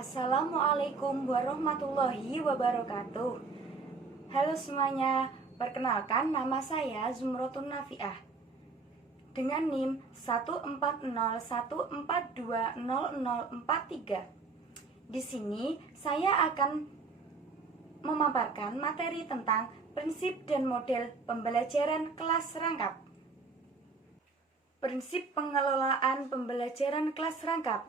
Assalamualaikum warahmatullahi wabarakatuh. Halo semuanya, perkenalkan nama saya Zumrotun Nafiah dengan NIM 14014200043. Di sini saya akan memaparkan materi tentang prinsip dan model pembelajaran kelas rangkap. Prinsip pengelolaan pembelajaran kelas rangkap.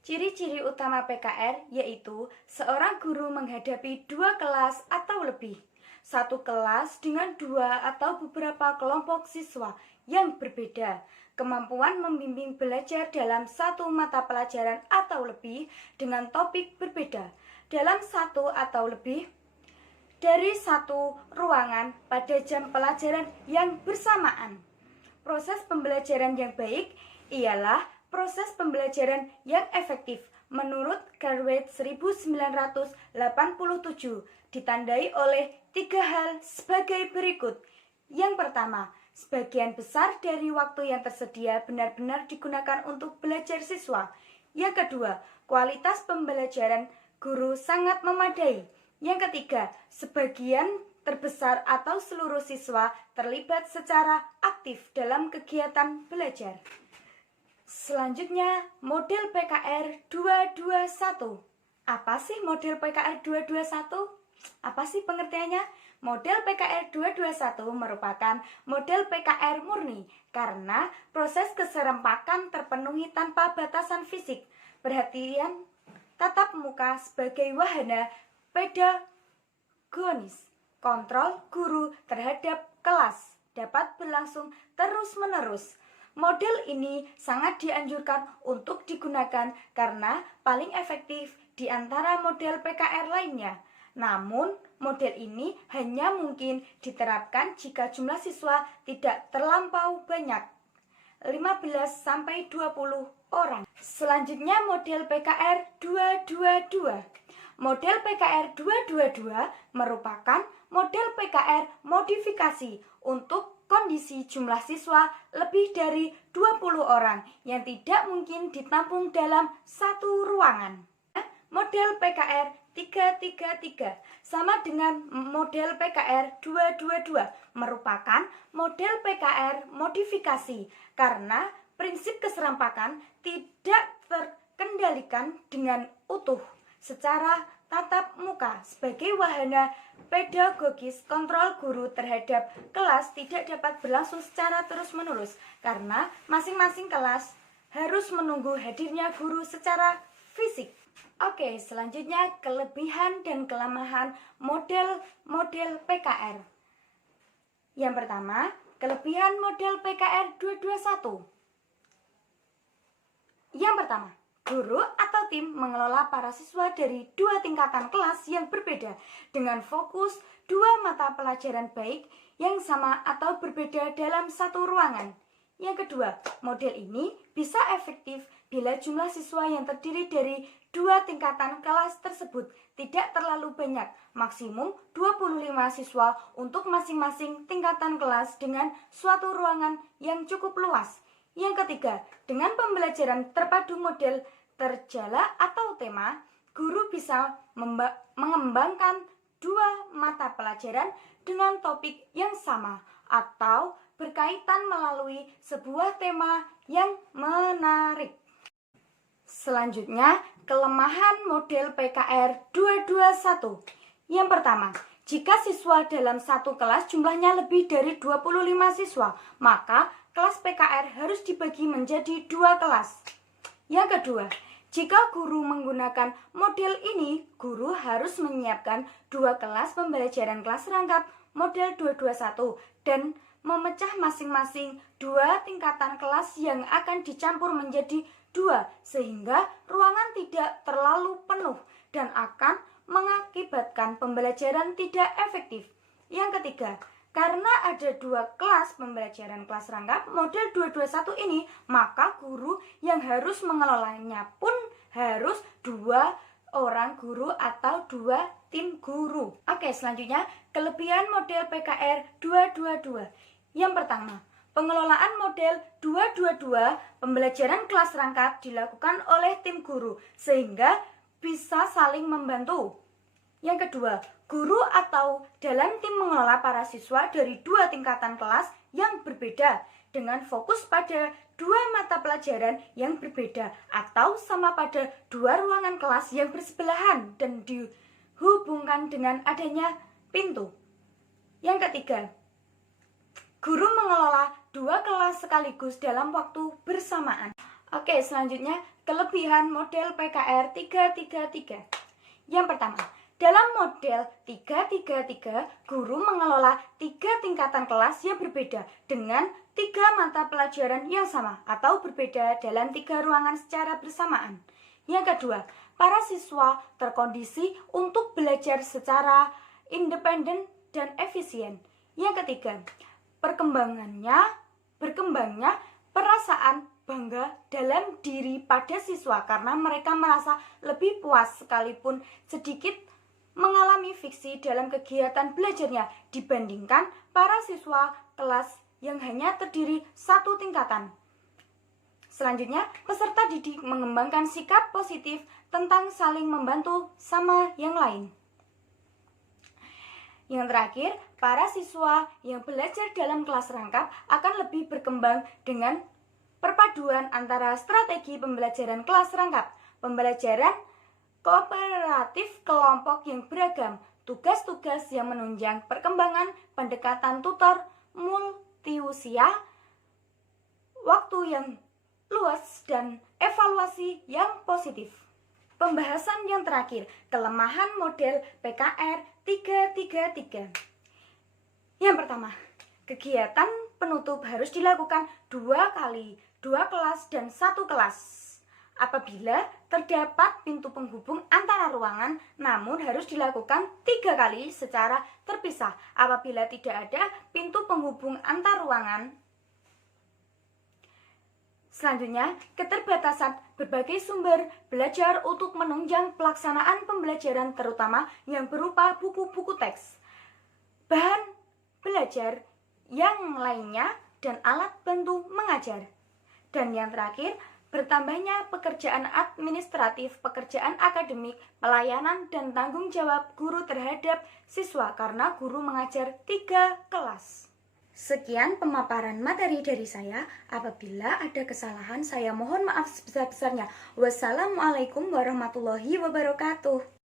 Ciri-ciri utama PKR yaitu seorang guru menghadapi dua kelas atau lebih, satu kelas dengan dua atau beberapa kelompok siswa yang berbeda, kemampuan membimbing belajar dalam satu mata pelajaran atau lebih dengan topik berbeda, dalam satu atau lebih dari satu ruangan pada jam pelajaran yang bersamaan. Proses pembelajaran yang baik ialah proses pembelajaran yang efektif menurut Garrett 1987 ditandai oleh tiga hal sebagai berikut. Yang pertama, sebagian besar dari waktu yang tersedia benar-benar digunakan untuk belajar siswa. Yang kedua, kualitas pembelajaran guru sangat memadai. Yang ketiga, sebagian terbesar atau seluruh siswa terlibat secara aktif dalam kegiatan belajar. Selanjutnya, model PKR 221. Apa sih model PKR 221? Apa sih pengertiannya? Model PKR 221 merupakan model PKR murni karena proses keserempakan terpenuhi tanpa batasan fisik. Perhatian tatap muka sebagai wahana pedagonis. Kontrol guru terhadap kelas dapat berlangsung terus-menerus. Model ini sangat dianjurkan untuk digunakan karena paling efektif di antara model PKR lainnya. Namun, model ini hanya mungkin diterapkan jika jumlah siswa tidak terlampau banyak, 15-20 orang. Selanjutnya, model PKR 222. Model PKR 222 merupakan model PKR modifikasi untuk kondisi jumlah siswa lebih dari 20 orang yang tidak mungkin ditampung dalam satu ruangan. Model PKR 333 sama dengan model PKR 222 merupakan model PKR modifikasi karena prinsip keserempakan tidak terkendalikan dengan utuh secara tatap muka. Sebagai wahana pedagogis, kontrol guru terhadap kelas tidak dapat berlangsung secara terus-menerus karena masing-masing kelas harus menunggu hadirnya guru secara fisik. Oke, selanjutnya kelebihan dan kelemahan model PKR. Yang pertama, kelebihan model PKR 221. Yang pertama, guru atau tim mengelola para siswa dari dua tingkatan kelas yang berbeda dengan fokus dua mata pelajaran baik yang sama atau berbeda dalam satu ruangan. Yang kedua, model ini bisa efektif bila jumlah siswa yang terdiri dari dua tingkatan kelas tersebut tidak terlalu banyak, maksimum 25 siswa untuk masing-masing tingkatan kelas dengan suatu ruangan yang cukup luas. Yang ketiga, dengan pembelajaran terpadu model terjala atau tema, guru bisa mengembangkan dua mata pelajaran dengan topik yang sama atau berkaitan melalui sebuah tema yang menarik. Selanjutnya, kelemahan model PKR 221. Yang pertama, jika siswa dalam satu kelas jumlahnya lebih dari 25 siswa, maka kelas PKR harus dibagi menjadi dua kelas. Yang kedua, jika guru menggunakan model ini, guru harus menyiapkan dua kelas pembelajaran kelas rangkap model 221 dan memecah masing-masing dua tingkatan kelas yang akan dicampur menjadi dua sehingga ruangan tidak terlalu penuh dan akan mengakibatkan pembelajaran tidak efektif. Yang ketiga, karena ada dua kelas pembelajaran kelas rangkap model 221 ini, maka guru yang harus mengelolanya pun harus dua orang guru atau dua tim guru. Oke, selanjutnya kelebihan model PKR 222. Yang pertama, pengelolaan model 222 pembelajaran kelas rangkap dilakukan oleh tim guru sehingga bisa saling membantu. Yang kedua, guru atau dalam tim mengelola para siswa dari dua tingkatan kelas yang berbeda dengan fokus pada dua mata pelajaran yang berbeda atau sama pada dua ruangan kelas yang bersebelahan dan dihubungkan dengan adanya pintu. Yang ketiga, guru mengelola dua kelas sekaligus dalam waktu bersamaan. Oke, selanjutnya kelebihan model PKR 333. Yang pertama, dalam model 333, guru mengelola tiga tingkatan kelas yang berbeda dengan tiga mata pelajaran yang sama atau berbeda dalam tiga ruangan secara bersamaan. Yang kedua, para siswa terkondisi untuk belajar secara independen dan efisien. Yang ketiga, berkembangnya perasaan bangga dalam diri pada siswa karena mereka merasa lebih puas sekalipun sedikit mengalami friksi dalam kegiatan belajarnya dibandingkan para siswa kelas yang hanya terdiri satu tingkatan. Selanjutnya, peserta didik mengembangkan sikap positif tentang saling membantu sama yang lain. Yang terakhir, para siswa yang belajar dalam kelas rangkap akan lebih berkembang dengan perpaduan antara strategi pembelajaran kelas rangkap, pembelajaran kooperatif kelompok yang beragam, tugas-tugas yang menunjang perkembangan pendekatan tutor multiusia, waktu yang luas, dan evaluasi yang positif. Pembahasan yang terakhir, kelemahan model PKR 333. Yang pertama, kegiatan penutup harus dilakukan 2 kali, 2 kelas dan 1 kelas. Apabila terdapat pintu penghubung antara ruangan, namun harus dilakukan 3 kali secara terpisah. Apabila tidak ada pintu penghubung antar ruangan. Selanjutnya, keterbatasan berbagai sumber belajar untuk menunjang pelaksanaan pembelajaran terutama yang berupa buku-buku teks, bahan belajar yang lainnya, dan alat bantu mengajar. Dan yang terakhir, bertambahnya pekerjaan administratif, pekerjaan akademik, pelayanan, dan tanggung jawab guru terhadap siswa karena guru mengajar 3 kelas. Sekian pemaparan materi dari saya. Apabila ada kesalahan, saya mohon maaf sebesar-besarnya. Wassalamualaikum warahmatullahi wabarakatuh.